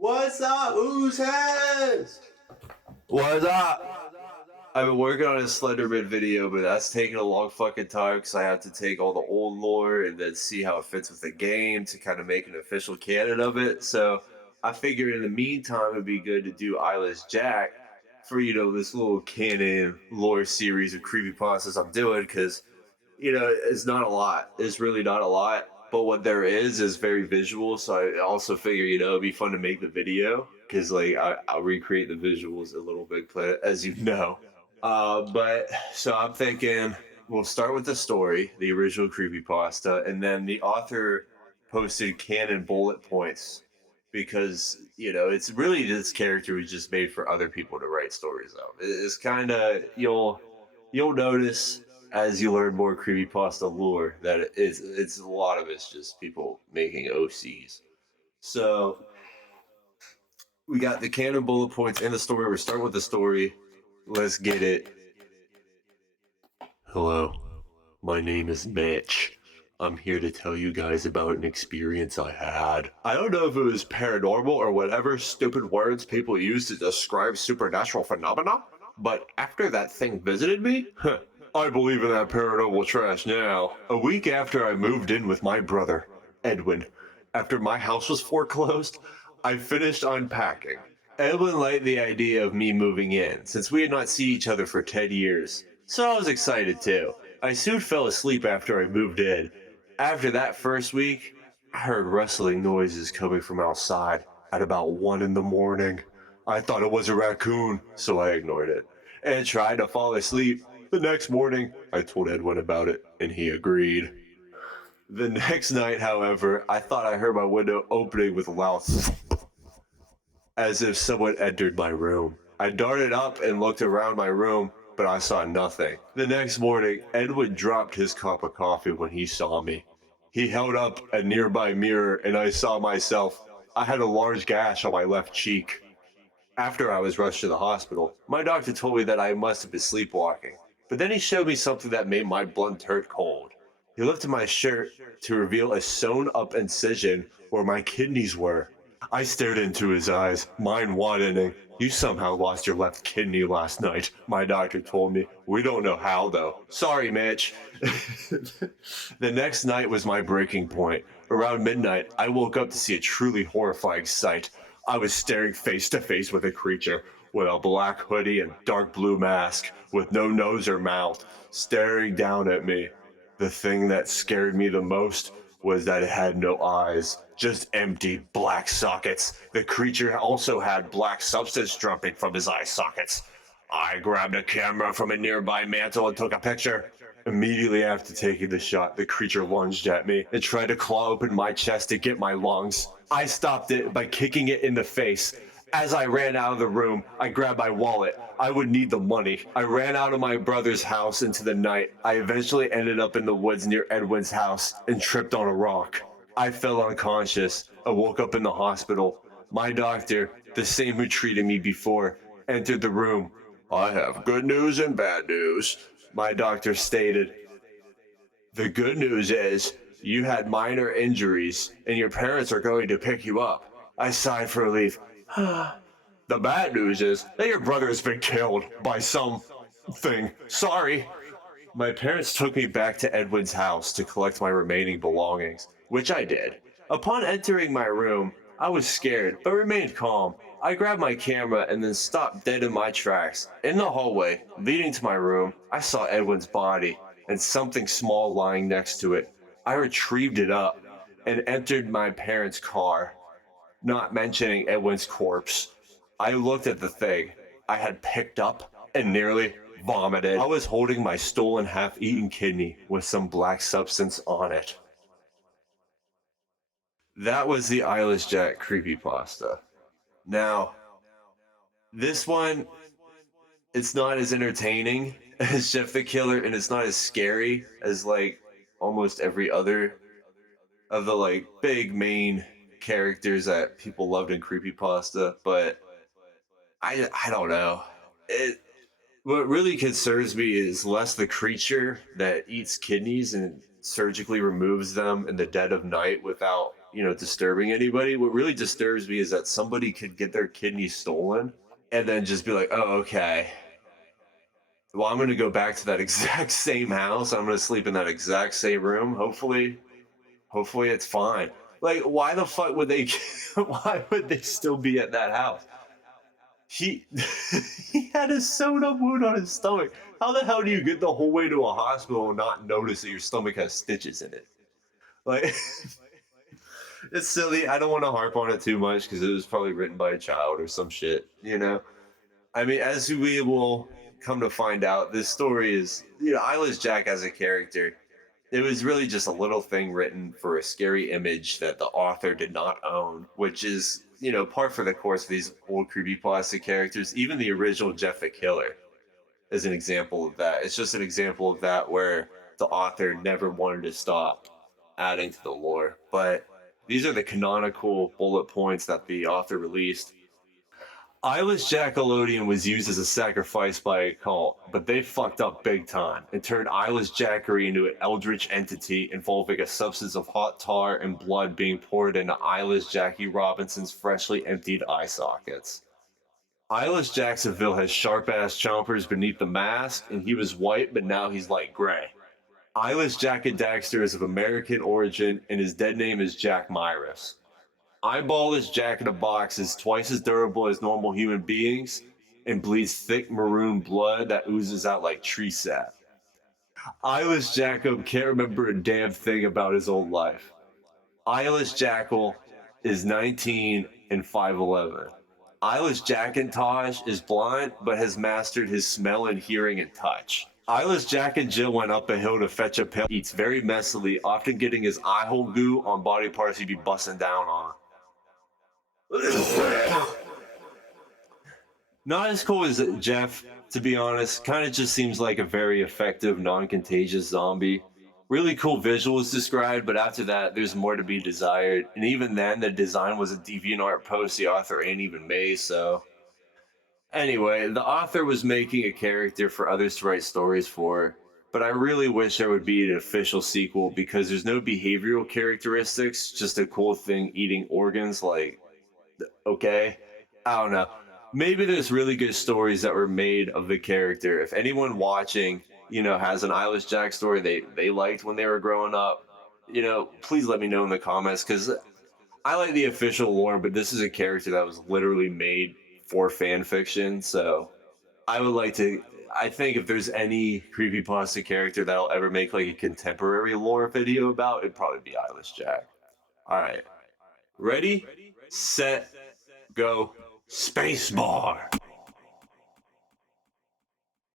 What's up, Ooze? What's up? I've been working on a Slenderman video, but that's taking a long fucking time because I have to take all the old lore and then see how it fits with the game to kind of make an official canon of it. So I figured in the meantime it'd be good to do Eyeless Jack for, this little canon lore series of creepypastas I'm doing because it's not a lot. It's really not a lot. But what there is very visual. So I also figure, it'd be fun to make the video because, like, I'll recreate the visuals a little bit, but as you know. But so I'm thinking we'll start with the story, the original creepypasta, and then the author posted canon bullet points because, it's really this character was just made for other people to write stories of. It's kind of, you'll notice as you learn more creepypasta lore that it's a lot of it's just people making OCs. So we got the canon bullet points in the story. We're starting with the story. Let's get it. Hello, my name is Mitch. I'm here to tell you guys about an experience I had. I don't know if it was paranormal or whatever stupid words people use to describe supernatural phenomena, but after that thing visited me, I believe in that paranormal trash now. A week after I moved in with my brother, Edwin, after my house was foreclosed, I finished unpacking. Edwin liked the idea of me moving in, since we had not seen each other for 10 years, so I was excited too. I soon fell asleep after I moved in. After that first week, I heard rustling noises coming from outside at about 1 in the morning. I thought it was a raccoon, so I ignored it and tried to fall asleep. The next morning, I told Edwin about it, and he agreed. The next night, however, I thought I heard my window opening with a loud as if someone entered my room. I darted up and looked around my room, but I saw nothing. The next morning, Edwin dropped his cup of coffee when he saw me. He held up a nearby mirror, and I saw myself. I had a large gash on my left cheek. After I was rushed to the hospital, my doctor told me that I must have been sleepwalking. But then he showed me something that made my blood turn cold. He lifted my shirt to reveal a sewn up incision where my kidneys were. I stared into his eyes, mind widening. You somehow lost your left kidney last night, my doctor told me. We don't know how, though. Sorry, Mitch. The next night was my breaking point. Around midnight, I woke up to see a truly horrifying sight. I was staring face to face with a creature with a black hoodie and dark blue mask, with no nose or mouth, staring down at me. The thing that scared me the most was that it had no eyes, just empty black sockets. The creature also had black substance dropping from his eye sockets. I grabbed a camera from a nearby mantle and took a picture. Immediately after taking the shot, the creature lunged at me and tried to claw open my chest to get my lungs. I stopped it by kicking it in the face. As I ran out of the room, I grabbed my wallet. I would need the money. I ran out of my brother's house into the night. I eventually ended up in the woods near Edwin's house and tripped on a rock. I fell unconscious. I woke up in the hospital. My doctor, the same who treated me before, entered the room. I have good news and bad news, my doctor stated. The good news is you had minor injuries and your parents are going to pick you up. I sighed for relief. The bad news is that your brother has been killed by something. Sorry. My parents took me back to Edwin's house to collect my remaining belongings, which I did. Upon entering my room, I was scared but remained calm. I grabbed my camera and then stopped dead in my tracks. In the hallway leading to my room, I saw Edwin's body and something small lying next to it. I retrieved it up and entered my parents' car, not mentioning Edwin's corpse. I looked at the thing I had picked up and nearly vomited. I was holding my stolen half-eaten kidney with some black substance on it. That was the Eyeless Jack creepypasta. Now, this one, it's not as entertaining as Jeff the Killer, and it's not as scary as, like, almost every other of the, like, big main characters that people loved in creepypasta, but I don't know. What really concerns me is less the creature that eats kidneys and surgically removes them in the dead of night without disturbing anybody. What really disturbs me is that somebody could get their kidney stolen and then just be like, oh, okay. Well, I'm going to go back to that exact same house. I'm going to sleep in that exact same room. Hopefully it's fine. Like, why the fuck would they, why would they still be at that house? He he had a sewn up wound on his stomach. How the hell do you get the whole way to a hospital and not notice that your stomach has stitches in it? Like, it's silly. I don't want to harp on it too much because it was probably written by a child or some shit. I mean, as we will come to find out, this story is, Eyeless Jack as a character, it was really just a little thing written for a scary image that the author did not own, which is, par for the course of these old creepypasta characters. Even the original Jeff the Killer is an example of that. It's just an example of that where the author never wanted to stop adding to the lore. But these are the canonical bullet points that the author released. Eyeless Jackalodian was used as a sacrifice by a cult, but they fucked up big time and turned Eyeless Jackery into an eldritch entity involving a substance of hot tar and blood being poured into Eyeless Jackie Robinson's freshly emptied eye sockets. Eyeless Jacksonville has sharp ass chompers beneath the mask, and he was white, but now he's light gray. Eyeless Jacket Daxter is of American origin, and his dead name is Jack Myris. Eyeballless Jack in a Box is twice as durable as normal human beings and bleeds thick maroon blood that oozes out like tree sap. Eyeless Jacob can't remember a damn thing about his old life. Eyeless Jackal is 19 and 5'11". Eyeless Jackintosh is blind but has mastered his smell and hearing and touch. Eyeless Jack and Jill went up a hill to fetch a pill. Eats very messily, often getting his eye hole goo on body parts he'd be busting down on. Not as cool as Jeff, to be honest. Kind of just seems like a very effective, non contagious zombie. Really cool visuals described, but after that, there's more to be desired. And even then, the design was a DeviantArt post the author ain't even made, so. Anyway, the author was making a character for others to write stories for, but I really wish there would be an official sequel because there's no behavioral characteristics, just a cool thing eating organs, like, okay? I don't know. Maybe there's really good stories that were made of the character. If anyone watching, has an Eyeless Jack story they liked when they were growing up, please let me know in the comments because I like the official lore, but this is a character that was literally made for fan fiction. So I would like to. I think if there's any creepypasta character that'll ever make like a contemporary lore video about, it'd probably be Eyeless Jack. All right, ready, set, go, spacebar.